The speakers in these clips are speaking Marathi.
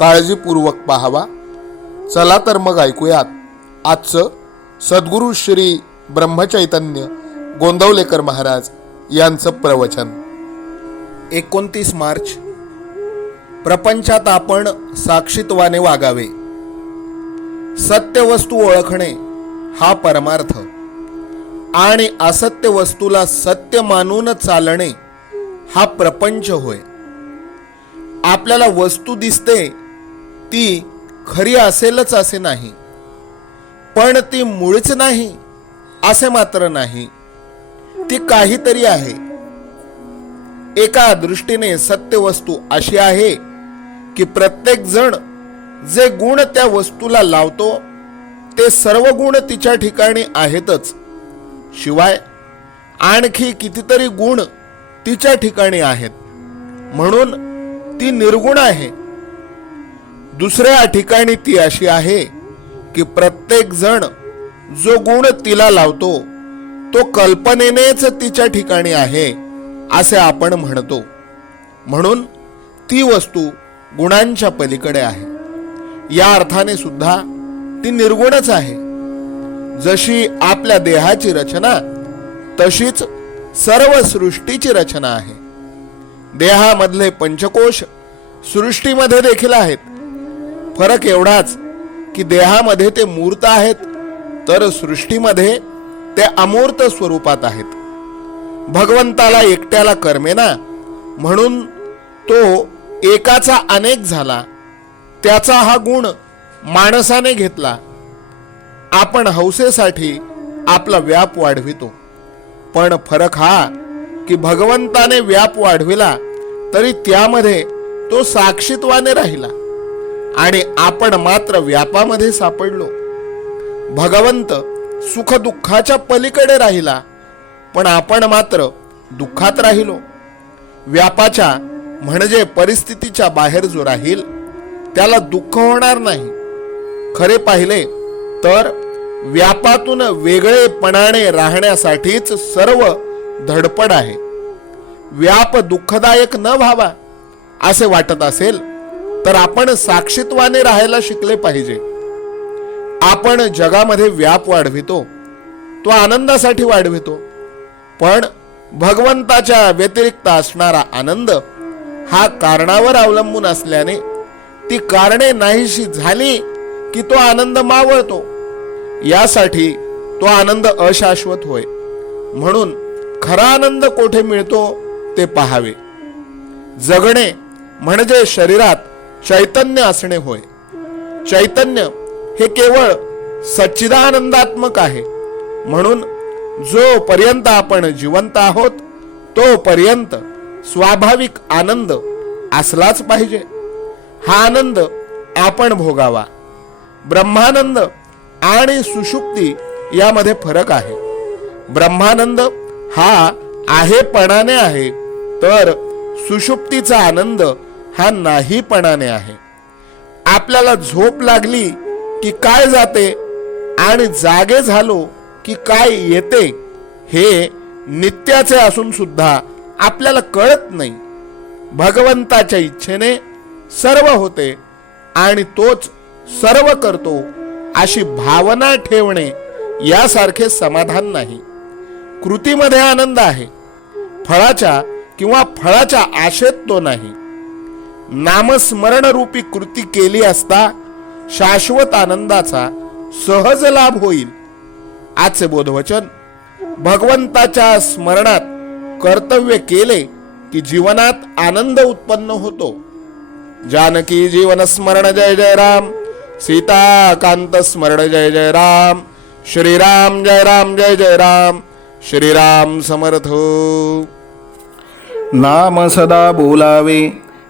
काळजीपूर्वक पाहावा. चला तर मग ऐकूयात. आजचं सद्गुरू श्री ब्रह्मचैतन्य गोंदवलेकर महाराज यांचं प्रवचन. एकोणतीस मार्च. प्रपंचात आपण साक्षीत्वाने वागावे. सत्य वस्तू ओळखणे हा परमार्थ. आणि असत्य वस्तूला सत्य मानून चालणे हा प्रपंच होय. आपल्याला वस्तू दिसते ती खरी असेलच असे नाही. पण ती मुळीच नाही असे मात्र नाही. ती काहीतरी आहे. एका दृष्टीने सत्य वस्तू अशी आहे की प्रत्येक जण जे गुण त्या वस्तूला लावतो ते सर्व गुण तिच्या ठिकाणी आहेतच. शिवाय आणखी कितीतरी गुण तिच्या ठिकाणी आहेत. म्हणून ती निर्गुण आहे. दुसऱ्या ठिकाणी ती अशी आहे की प्रत्येक जण जो गुण तिला लावतो तो कल्पनेनेच तिच्या ठिकाणी आहे असे आपण म्हणतो. म्हणून ती वस्तू गुणांच्या पलीकडे आहे. या अर्थाने सुद्धा ती निर्गुणच आहे. जशी आपल्या देहाची रचना तशीच सर्व सृष्टीची रचना आहे. देहामधले पंचकोश सृष्टीमध्ये देखील आहेत. फरक एवढाच की देहामध्ये ते मूर्त आहेत तर सृष्टीमध्ये ते अमूर्त स्वरूपात आहेत. भगवंताला एकट्याला कर्मेना म्हणून तो एकाचा अनेक झाला त्याचा हा गुण माणसाने घेतला. आपण हौसेसाठी आपला व्याप वाढवितो. पण फरक हा की भगवंताने व्याप वाढविला तरी त्यामध्ये तो साक्षित्वाने राहिला. आणि आपण मात्र व्यापामध्ये सापडलो. भगवंत सुख दुःखाच्या पलीकडे राहिला पण आपण मात्र दुःखात राहिलो. व्यापाच्या म्हणजे परिस्थितीच्या बाहेर जो राहील त्याला दुःख होणार नाही. खरे पाहिले तर व्यापातून वेगळेपणाने राहण्यासाठीच सर्व धडपड आहे. व्याप दुःखदायक न व्हावा असे वाटत असेल तर आपण साक्षीत्वाने राहायला शिकले पाहिजे. आपण जगामध्ये व्याप वाढवितो तो आनंदासाठी वाढवितो पण भगवंताच्या व्यतिरिक्त असणारा आनंद हा कारणावर अवलंबून असल्याने ती कारणे नाहीशी झाली की तो आनंद मावळतो. यासाठी तो आनंद अशाश्वत होय. म्हणून खरा आनंद कोठे मिळतो ते पहावे. जगणे म्हणजे शरीरात चैतन्य असणे होय. चैतन्य हे केवळ सच्चिदानंदात्मक आहे. म्हणून जोपर्यंत आपण जिवंत आहोत तोपर्यंत स्वाभाविक आनंद असलाच पाहिजे. हा आनंद आपण भोगावा. ब्रह्मानंद आणि सुषुप्ती यामध्ये फरक आहे. ब्रह्मानंद हा आहेपणाने आहे तर सुषुप्तीचा आनंद हा नाहीपणाने आहे. आपल्याला झोप लागली की काय जाते आणि जागे झालो की काय येते हे नित्याचे असून सुद्धा आपल्याला कळत नाही. भगवंताच्या इच्छेने सर्व होते आणि तोच सर्व करतो अशी भावना ठेवणे यासारखे समाधान नाही. कृतीमध्ये आनंद आहे. फळाच्या किंवा फळाच्या आशेत तो नाही. नामस्मरण रूपी कृती केली असता शाश्वत आनंदाचा सहज लाभ होईल आजचे बोधवचन भगवंताच्या स्मरणात कर्तव्य केले की जीवनात आनंद उत्पन्न होतो. जानकी जीवन स्मरण जय जय राम. सीता कांत स्मरण जय जय राम. श्रीराम जय राम जय जय राम. श्रीराम समर्थ. नाम सदा बोलावे.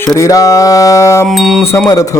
श्रीराम समर्थ।